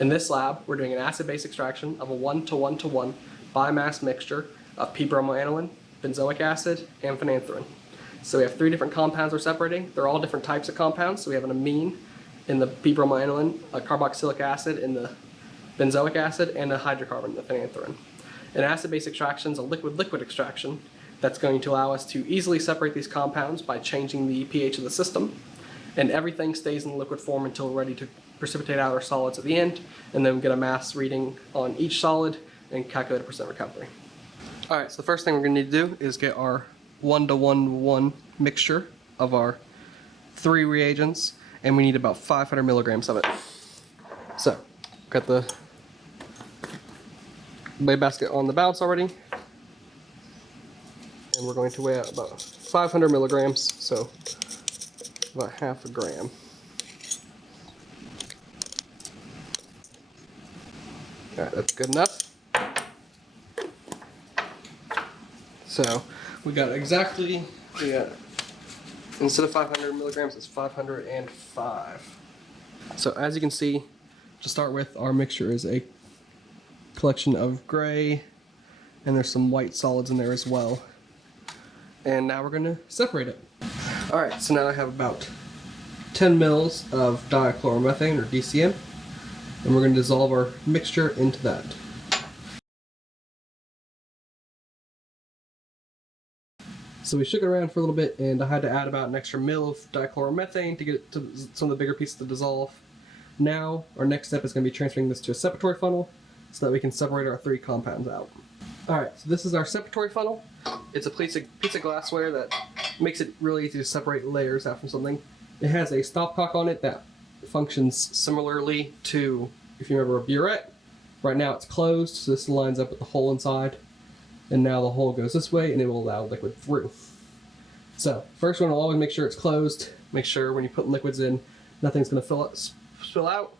In this lab, we're doing an acid-base extraction of a 1:1:1 biomass mixture of p-bromoaniline, benzoic acid, and phenanthrene. So we have 3 different compounds we're separating. They're all different types of compounds. So we have an amine in the p-bromoaniline, a carboxylic acid in the benzoic acid, and a hydrocarbon in the phenanthrene. An acid-base extraction is a liquid-liquid extraction that's going to allow us to easily separate these compounds by changing the pH of the system, and everything stays in liquid form until we're ready to precipitate out our solids at the end, and then we get a mass reading on each solid and calculate a percent recovery. Alright, so the first thing we're going to need to do is get our 1:1:1 mixture of our 3 reagents, and we need about 500 milligrams of it. So, got the weigh basket on the balance already, and we're going to weigh out about 500 milligrams, so about half a gram. Alright, that's good enough. So we got exactly, instead of 500 milligrams, it's 505. So as you can see, to start with, our mixture is a collection of gray, and there's some white solids in there as well. And now we're going to separate it. Alright, so now I have about 10 mils of dichloromethane, or DCM, and we're going to dissolve our mixture into that. So we shook it around for a little bit, and I had to add about an extra mil of dichloromethane to get it to some of the bigger pieces to dissolve. Now, our next step is going to be transferring this to a separatory funnel so that we can separate our 3 compounds out. Alright, so this is our separatory funnel. It's a piece of glassware that makes it really easy to separate layers out from something. It has a stopcock on it that functions similarly to, if you remember, a burette. Right now it's closed, so this lines up with the hole inside. And now the hole goes this way, and it will allow liquid through. So, first one will always make sure it's closed. Make sure when you put liquids in, nothing's going to spill out.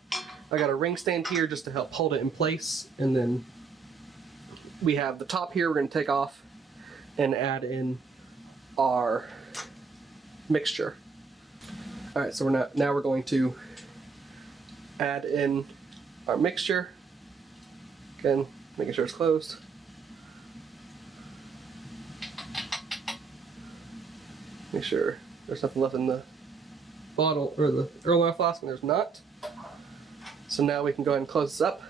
I got a ring stand here just to help hold it in place. And then we have the top here we're going to take off and add in our mixture. Alright, so now we're going to add in our mixture. Again, making sure it's closed. Make sure there's nothing left in the bottle or the Earl Oil flask, and there's not. So now we can go ahead and close this up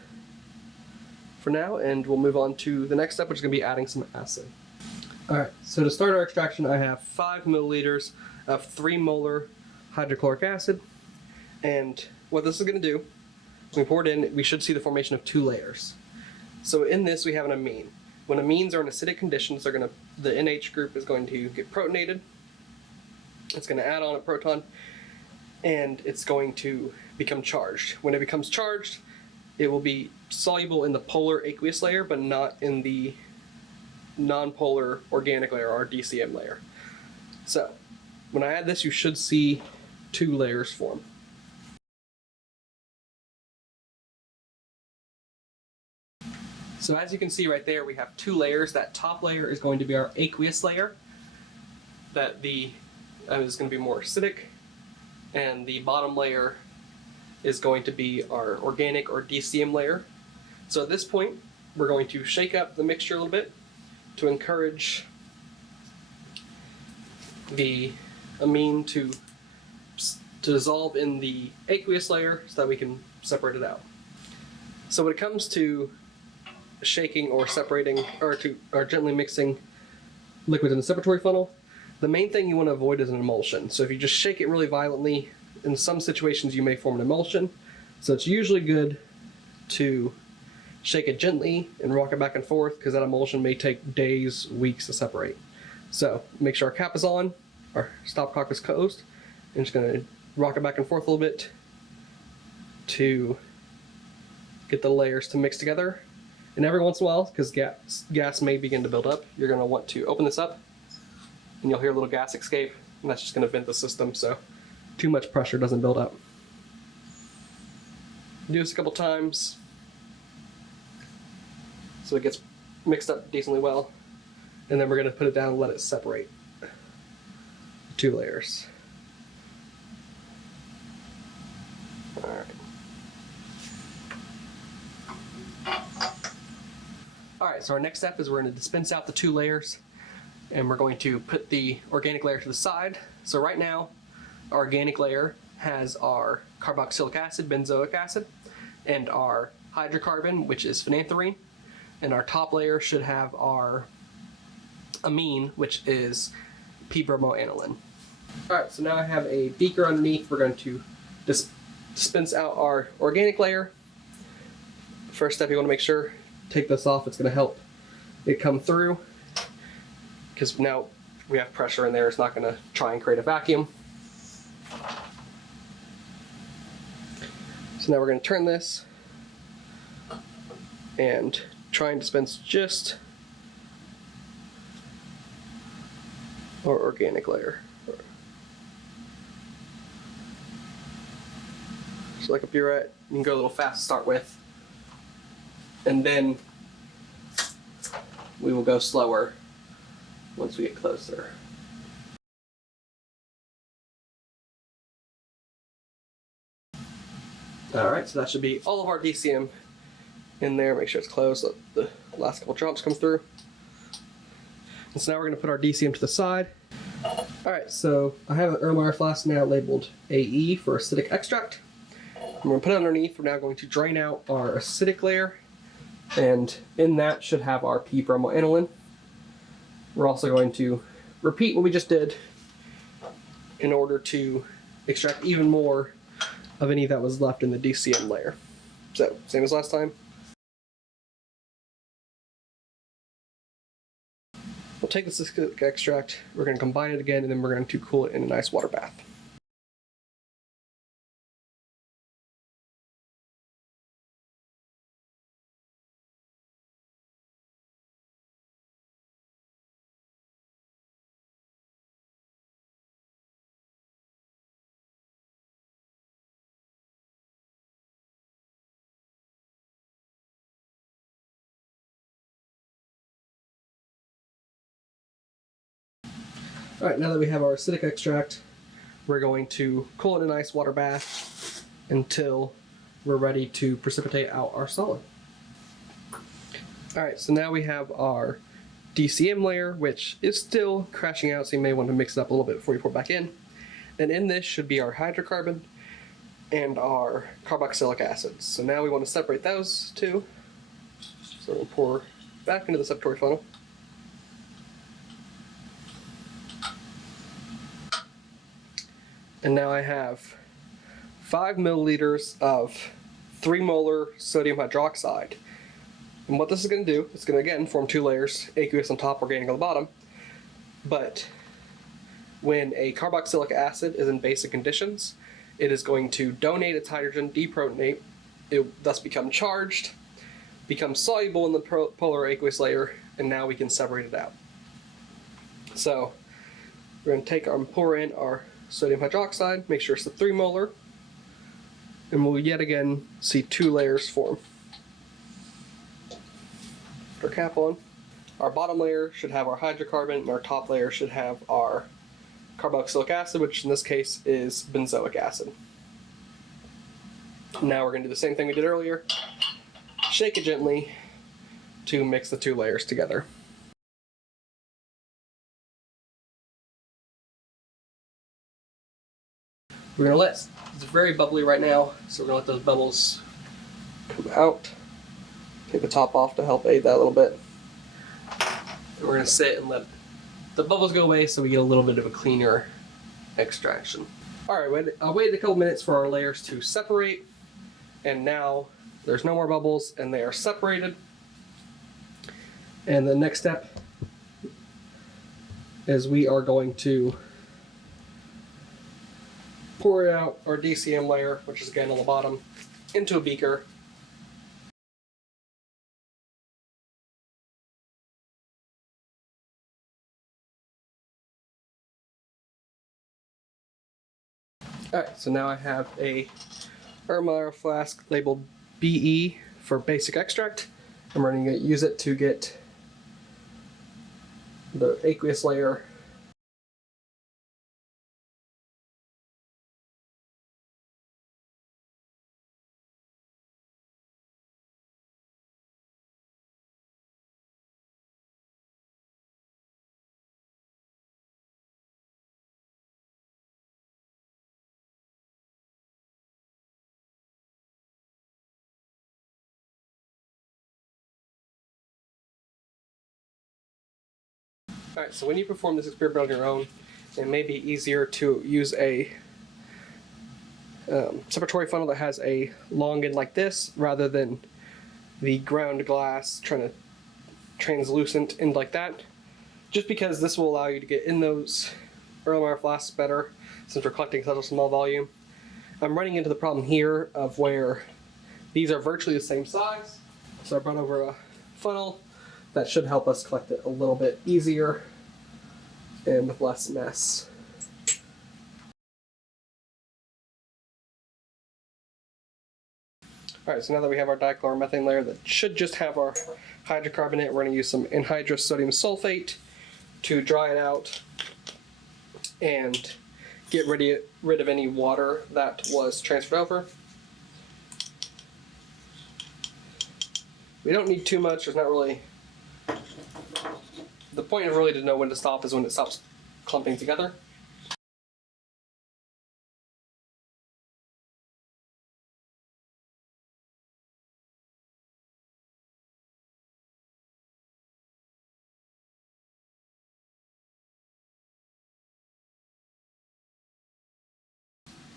for now, and we'll move on to the next step, which is going to be adding some acid. Alright, so to start our extraction, I have 5 milliliters of 3 molar hydrochloric acid, and what this is going to do, when we pour it in, we should see the formation of 2 layers. So in this we have an amine. When amines are in acidic conditions, the NH group is going to get protonated. It's going to add on a proton, and it's going to become charged. When it becomes charged, it will be soluble in the polar aqueous layer, but not in the nonpolar organic layer, or DCM layer. So, when I add this, you should see 2 layers form. So as you can see right there, we have 2 layers. That top layer is going to be our aqueous layer. That is going to be more acidic, and the bottom layer is going to be our organic or DCM layer. So at this point, we're going to shake up the mixture a little bit to encourage the amine to dissolve in the aqueous layer so that we can separate it out. So when it comes to shaking or separating, or gently mixing liquids in the separatory funnel, the main thing you want to avoid is an emulsion. So if you just shake it really violently, in some situations you may form an emulsion. So it's usually good to shake it gently and rock it back and forth, because that emulsion may take days, weeks to separate. So make sure our cap is on, our stopcock is closed, and just going to rock it back and forth a little bit to get the layers to mix together. And every once in a while, because gas may begin to build up, you're going to want to open this up, and you'll hear a little gas escape, and that's just going to vent the system so too much pressure doesn't build up. Do this a couple times so it gets mixed up decently well, and then we're going to put it down and let it separate. 2 layers. Alright. Alright, so our next step is we're going to dispense out the 2 layers, and we're going to put the organic layer to the side. So right now, our organic layer has our carboxylic acid, benzoic acid, and our hydrocarbon, which is phenanthrene, and our top layer should have our amine, which is p-bromoaniline. Alright, so now I have a beaker underneath. We're going to dispense out our organic layer. First step, you want to make sure, take this off. It's going to help it come through, because now we have pressure in there. It's not going to try and create a vacuum. So now we're going to turn this and try and dispense just our organic layer. So like a burette, you can go a little fast to start with, and then we will go slower once we get closer. Alright, so that should be all of our DCM in there. Make sure it's closed, let the last couple drops come through. And so now we're going to put our DCM to the side. Alright, so I have an Erlenmeyer flask now labeled AE for acidic extract. I'm going to put it underneath. We're now going to drain out our acidic layer, and in that should have our p-bromoaniline. We're also going to repeat what we just did in order to extract even more of any that was left in the DCM layer. So, same as last time. We'll take this acidic extract, we're going to combine it again, and then we're going to cool it in a nice water bath. Alright, now that we have our acidic extract, we're going to cool it in a nice water bath until we're ready to precipitate out our solid. Alright, so now we have our DCM layer, which is still crashing out, so you may want to mix it up a little bit before you pour it back in. And in this should be our hydrocarbon and our carboxylic acids. So now we want to separate those two. So we'll pour back into the separatory funnel. And now I have 5 milliliters of 3 molar sodium hydroxide. And what this is going to do, it's going to again form 2 layers, aqueous on top, organic on the bottom. But when a carboxylic acid is in basic conditions, it is going to donate its hydrogen, deprotonate, it thus become charged, become soluble in the polar aqueous layer, and now we can separate it out. So we're going to take and pour in our sodium hydroxide, make sure it's the 3 molar, and we'll yet again see 2 layers form. Put our cap on. Our bottom layer should have our hydrocarbon, and our top layer should have our carboxylic acid, which in this case is benzoic acid. Now we're going to do the same thing we did earlier. Shake it gently to mix the 2 layers together. We're going to let, it's very bubbly right now, so we're going to let those bubbles come out. Take the top off to help aid that a little bit. And we're going to sit and let the bubbles go away so we get a little bit of a cleaner extraction. Alright, I waited a couple minutes for our layers to separate, and now there's no more bubbles and they are separated. And the next step is we are going to pour out our DCM layer, which is again on the bottom, into a beaker. Alright, so now I have a Erlenmeyer flask labeled BE for basic extract. I'm going to use it to get the aqueous layer Alright, so when you perform this experiment on your own, it may be easier to use a separatory funnel that has a long end like this rather than the ground glass trying to translucent end like that, just because this will allow you to get in those Erlenmeyer flasks better since we're collecting such a small volume. I'm running into the problem here of where these are virtually the same size, so I brought over a funnel that should help us collect it a little bit easier and with less mess. Alright, so now that we have our dichloromethane layer that should just have our hydrocarbonate, we're going to use some anhydrous sodium sulfate to dry it out and get rid of any water that was transferred over. We don't need too much, there's not really... The point of really to know when to stop is when it stops clumping together.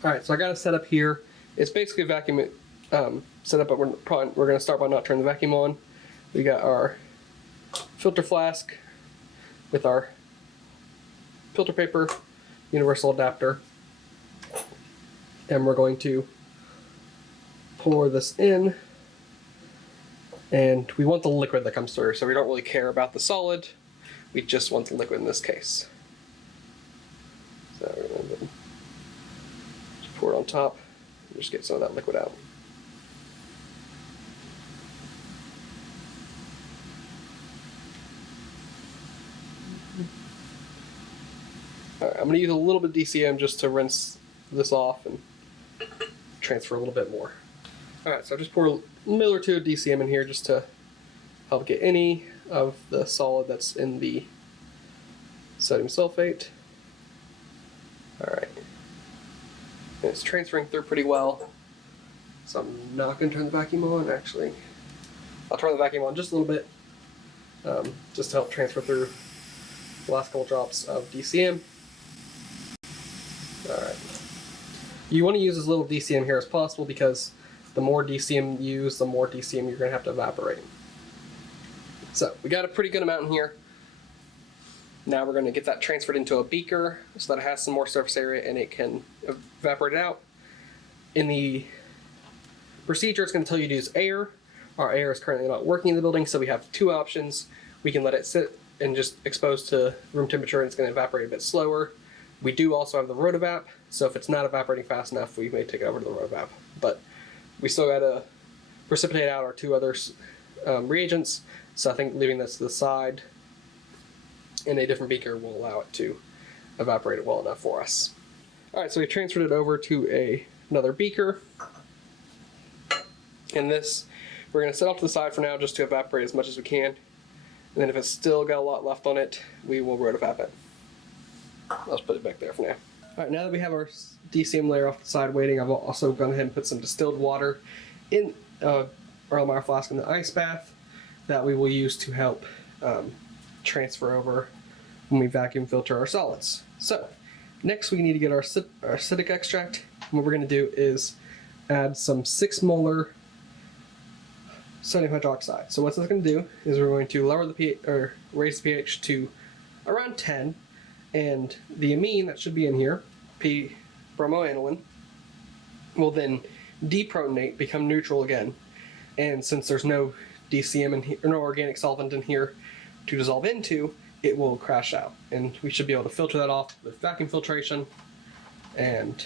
Alright, so I got a setup here. It's basically a vacuum setup, but we're going to start by not turning the vacuum on. We got our filter flask with our filter paper, universal adapter, and we're going to pour this in, and we want the liquid that comes through, so we don't really care about the solid, we just want the liquid in this case. So we're going to pour it on top and just get some of that liquid out. Alright, I'm going to use a little bit of DCM just to rinse this off and transfer a little bit more. Alright, so I just pour a mil or two of DCM in here just to help get any of the solid that's in the sodium sulfate. Alright. And it's transferring through pretty well. So I'm not going to turn the vacuum on, actually. I'll turn the vacuum on just a little bit, just to help transfer through the last couple drops of DCM. Alright. You want to use as little DCM here as possible because the more DCM you use, the more DCM you're going to have to evaporate. So we got a pretty good amount in here. Now we're going to get that transferred into a beaker so that it has some more surface area and it can evaporate it out. In the procedure, it's going to tell you to use air. Our air is currently not working in the building, so we have two options. We can let it sit and just expose to room temperature and it's going to evaporate a bit slower. We do also have the rotovap, so if it's not evaporating fast enough, we may take it over to the rotovap. But we still got to precipitate out our two other reagents, so I think leaving this to the side in a different beaker will allow it to evaporate it well enough for us. Alright, so we transferred it over to another beaker. And this, we're going to set off to the side for now just to evaporate as much as we can. And then if it's still got a lot left on it, we will rotovap it. I'll just put it back there for now. Alright, now that we have our DCM layer off the side waiting, I've also gone ahead and put some distilled water in our Erlenmeyer flask in the ice bath that we will use to help transfer over when we vacuum filter our solids. So, next we need to get our acidic extract. What we're going to do is add some 6 molar sodium hydroxide. So what that's going to do is we're going to lower the pH, or raise the pH to around 10, and the amine that should be in here, p-bromoaniline, will then deprotonate, become neutral again. And since there's no DCM in here, or no organic solvent in here to dissolve into, it will crash out. And we should be able to filter that off with vacuum filtration, and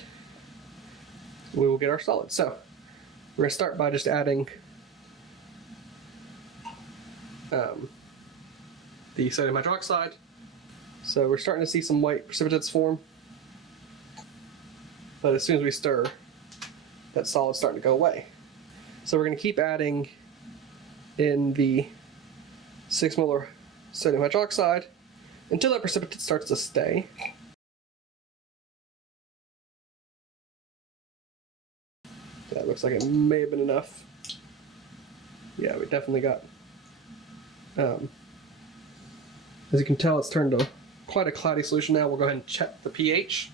we will get our solid. So we're going to start by just adding the sodium hydroxide. So we're starting to see some white precipitates form, but as soon as we stir, that solid's starting to go away. So we're going to keep adding in the 6 molar sodium hydroxide until that precipitate starts to stay. That looks like it may have been enough. Yeah, we definitely got As you can tell, it's turned to quite a cloudy solution now. We'll go ahead and check the pH.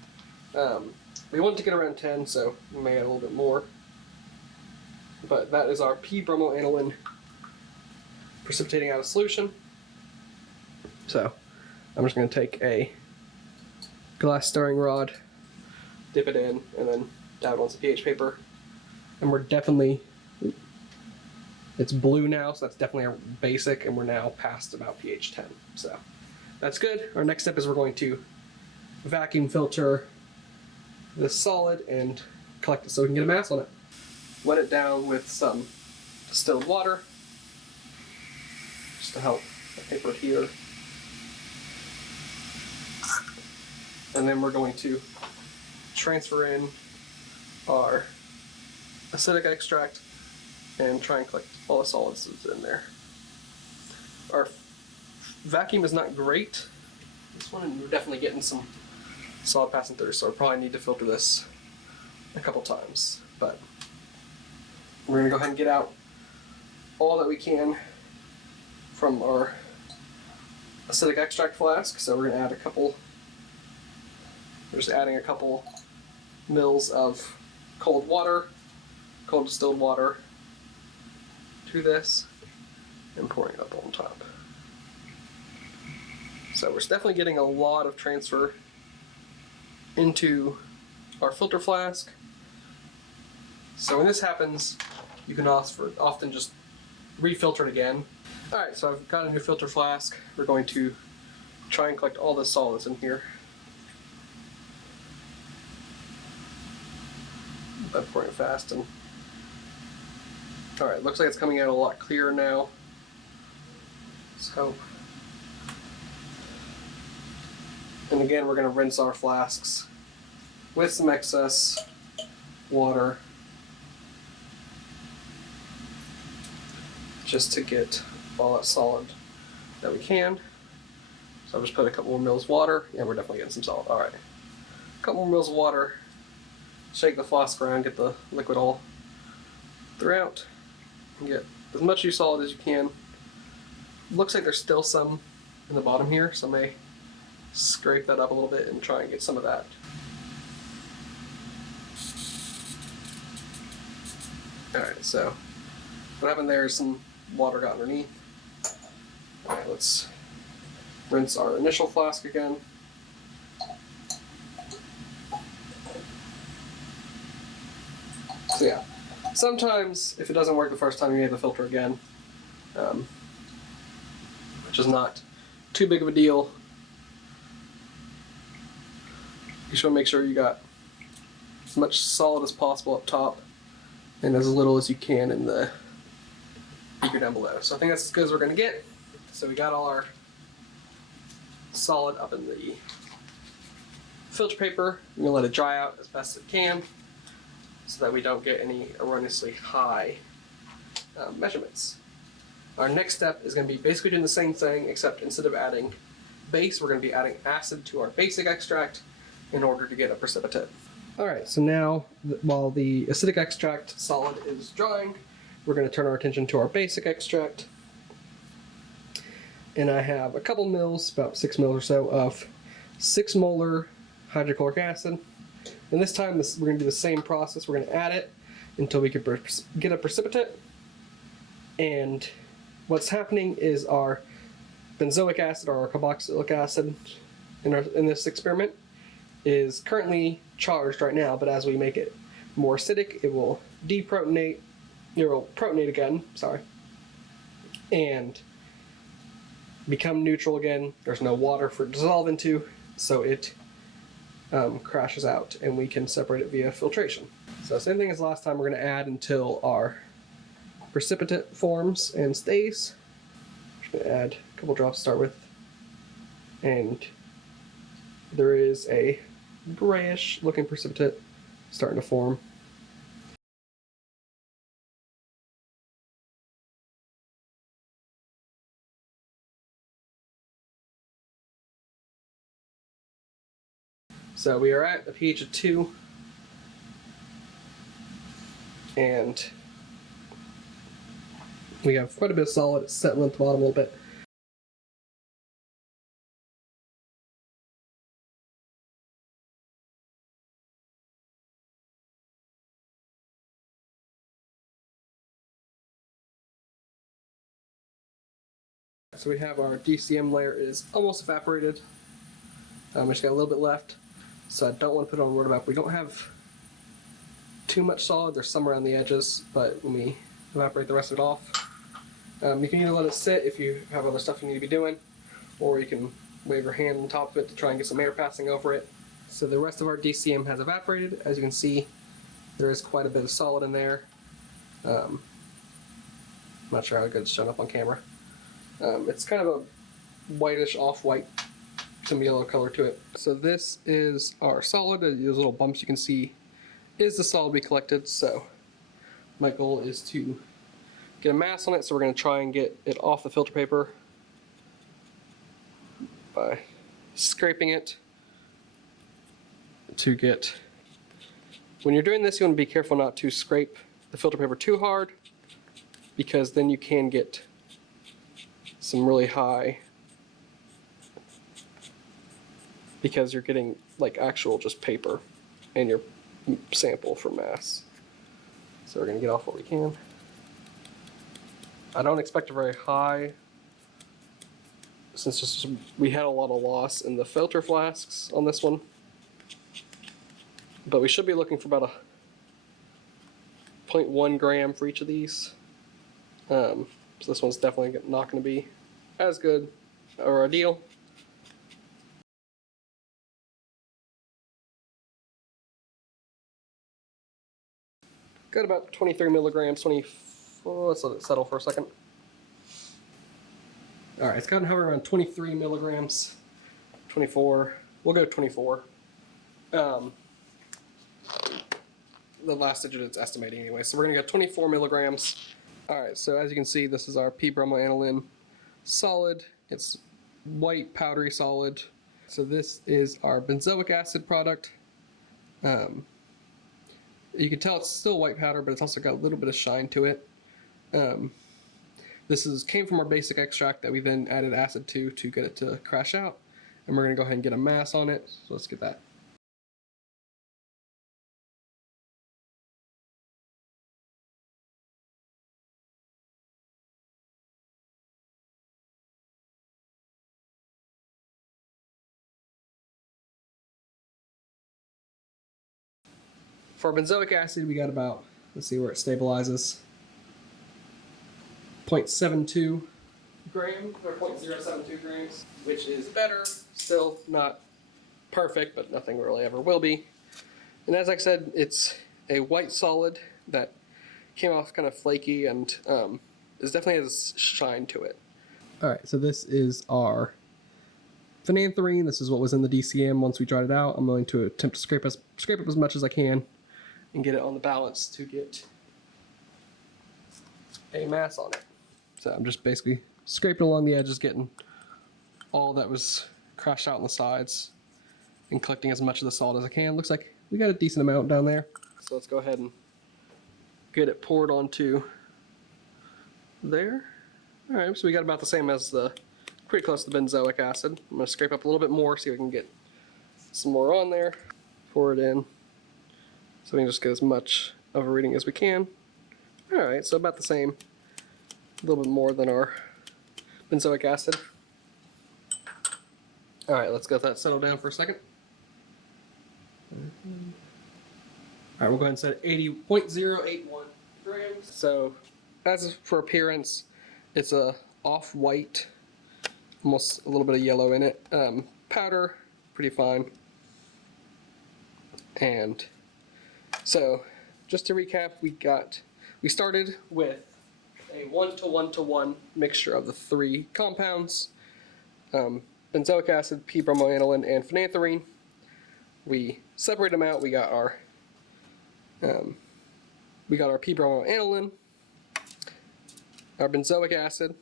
We want to get around 10, so we may add a little bit more. But that is our p-bromoaniline precipitating out of solution. So I'm just going to take a glass stirring rod, dip it in, and then dab it on some pH paper. And we're definitely, it's blue now, so that's definitely our basic, and we're now past about pH 10. So that's good. Our next step is we're going to vacuum filter this solid and collect it so we can get a mass on it. Wet it down with some distilled water, just to help the paper adhere. And then we're going to transfer in our acidic extract and try and collect all the solids that's in there. Our vacuum is not great. This one, we're definitely getting some solid passing through, so I probably need to filter this a couple times. But we're going to go ahead and get out all that we can from our acidic extract flask. So we're going to add we're just adding a couple mils of cold distilled water to this and pouring it up on top. So we're definitely getting a lot of transfer into our filter flask. So when this happens, you can often just refilter it again. Alright, so I've got a new filter flask. We're going to try and collect all the solids in here. I'm pouring it fast. And alright, looks like it's coming out a lot clearer now. Let's hope. And again, we're going to rinse our flasks with some excess water just to get all that solid that we can. So I'll just put a couple more mils of water. Yeah, we're definitely getting some solid. Alright. A couple more mils of water. Shake the flask around, get the liquid all throughout, and get as much solid as you can. Looks like there's still some in the bottom here, so I may scrape that up a little bit and try and get some of that. Alright, so what happened there is some water got underneath. Alright, let's rinse our initial flask again. So yeah, sometimes if it doesn't work the first time, you need to filter again, which is not too big of a deal. You just want to make sure you got as much solid as possible up top and as little as you can in the beaker down below. So I think that's as good as we're going to get. So we got all our solid up in the filter paper. I'm going to let it dry out as best as it can, so that we don't get any erroneously high measurements. Our next step is going to be basically doing the same thing, except instead of adding base, we're going to be adding acid to our basic extract in order to get a precipitate. Alright, so now while the acidic extract solid is drying, we're going to turn our attention to our basic extract. And I have a couple mils, about 6 mils or so, of 6 molar hydrochloric acid. And this time we're going to do the same process. We're going to add it until we can get a precipitate. And what's happening is our benzoic acid, or our carboxylic acid in this experiment, is currently charged right now, but as we make it more acidic, it will deprotonate, it will protonate again, and become neutral again. There's no water for it to dissolve into, so it crashes out and we can separate it via filtration. So same thing as last time, we're going to add until our precipitate forms and stays. I'm just going to add a couple drops to start with, and there is a grayish looking precipitate starting to form. So we are at a pH of 2, and we have quite a bit of solid. It's settling at the bottom a little bit. So we have our DCM layer is almost evaporated. I just got a little bit left, so I don't want to put it on the roadmap. We don't have too much solid. There's some around the edges, but when we evaporate the rest of it off, you can either let it sit if you have other stuff you need to be doing, or you can wave your hand on top of it to try and get some air passing over it. So the rest of our DCM has evaporated. As you can see, there is quite a bit of solid in there. I'm not sure how good it's shown up on camera. It's kind of a whitish off-white, some yellow color to it. So this is our solid. Those little bumps you can see is the solid we collected. So my goal is to get a mass on it. So we're going to try and get it off the filter paper by scraping it to get. When you're doing this, you want to be careful not to scrape the filter paper too hard, because then you can get some really high, because you're getting like actual just paper in your sample for mass. So we're going to get off what we can. I don't expect a very high, since just we had a lot of loss in the filter flasks on this one, but we should be looking for about a 0.1 gram for each of these. So this one's definitely not going to be as good or ideal. Got about 23 milligrams, 24, let's let it settle for a second. All right, it's gotten hovering around 23 milligrams, 24, we'll go 24. The last digit it's estimating anyway, so we're gonna go 24 milligrams. All right, so as you can see, this is our p-bromoaniline solid. It's white, powdery solid. So this is our benzoic acid product. You can tell it's still white powder, but it's also got a little bit of shine to it. This came from our basic extract that we then added acid to get it to crash out. And we're gonna go ahead and get a mass on it. So let's get that. For benzoic acid, we got about, let's see where it stabilizes, 0.72 grams, or 0.072 grams, which is better. Still not perfect, but nothing really ever will be. And as I said, it's a white solid that came off kind of flaky and is definitely has shine to it. All right, so this is our phenanthrene. This is what was in the DCM once we dried it out. I'm going to attempt to scrape up as much as I can and get it on the balance to get a mass on it. So I'm just basically scraping along the edges, getting all that was crashed out on the sides and collecting as much of the salt as I can. Looks like we got a decent amount down there. So let's go ahead and get it poured onto there. All right, so we got about the same as pretty close to the benzoic acid. I'm gonna scrape up a little bit more, see if we can get some more on there. Pour it in, so we can just get as much of a reading as we can. All right, so about the same, a little bit more than our benzoic acid. All right, let's let that settle down for a second. All right, we'll go ahead and set 0.81 grams. So as for appearance, it's a off-white, almost a little bit of yellow in it. Powder, pretty fine. And so just to recap, we started with a 1:1:1 mixture of the three compounds, benzoic acid, p-bromoaniline, and phenanthrene. We separated them out. We got our p-bromoaniline, our benzoic acid,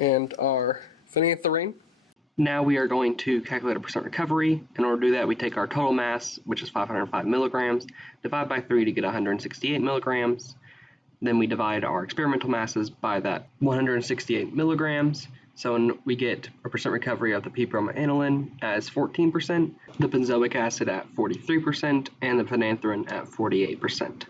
and our phenanthrene. Now we are going to calculate a percent recovery. In order to do that, we take our total mass, which is 505 milligrams, divide by 3 to get 168 milligrams. Then we divide our experimental masses by that 168 milligrams. So we get a percent recovery of the p-bromoaniline as 14%, the benzoic acid at 43%, and the phenanthrene at 48%.